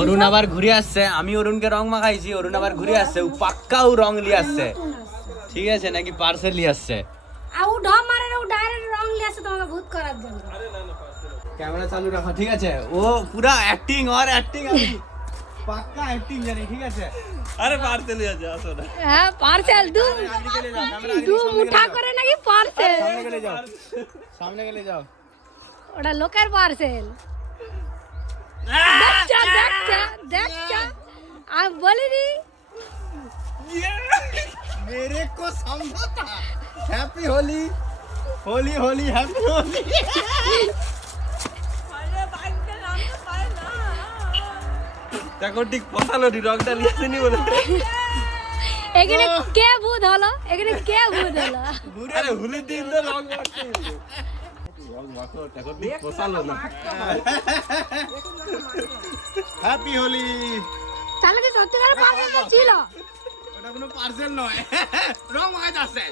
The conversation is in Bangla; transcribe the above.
অরুণ আবার ঘুরে আসছে, আমি অরুণকে রং মাখাইছি, অরুণ আবার ঘুরে আসছে, ও পাক্কাও রং লিয়ে আসছে, ঠিক আছে নাকি পার্সেল লিয়ে আসছে। আউ ঢম মারে ও ডাইরেক্ট রং লিয়ে আসে তোমাকে ভূত করার জন্য। ক্যামেরা চালু রাখো, ঠিক আছে? ও পুরা অ্যাক্টিং আর অ্যাক্টিং, আমি পাক্কা অ্যাক্টিং জানি, ঠিক আছে? আরে পার্সেল আছে, আসো না। হ্যাঁ পার্সেল দু মুঠা করে নাকি পার্সেল, সামনে গেলে যাও, সামনে গেলে যাও। ওটা লোকের পার্সেল। দেখছো আমি বলিনি मेरे को समझा था। Happy Holi, Holi Holi, happy Holi. দেখো ঠিক ফসালো দি রংটা লিয়েছে নি বলে। এখানে কে ভূত হলো, এখানে কে ভূত হলো? আরে হোলির দিন তো রং মাখতে হইছে। রং মাখো, দেখো ঠিক ফসালো না। हैप्पी होली। তাহলে কি সত্যিকার পার্সেল ছিল? ওটা কোনো পার্সেল নয়, রং মাখাইতে আসছে।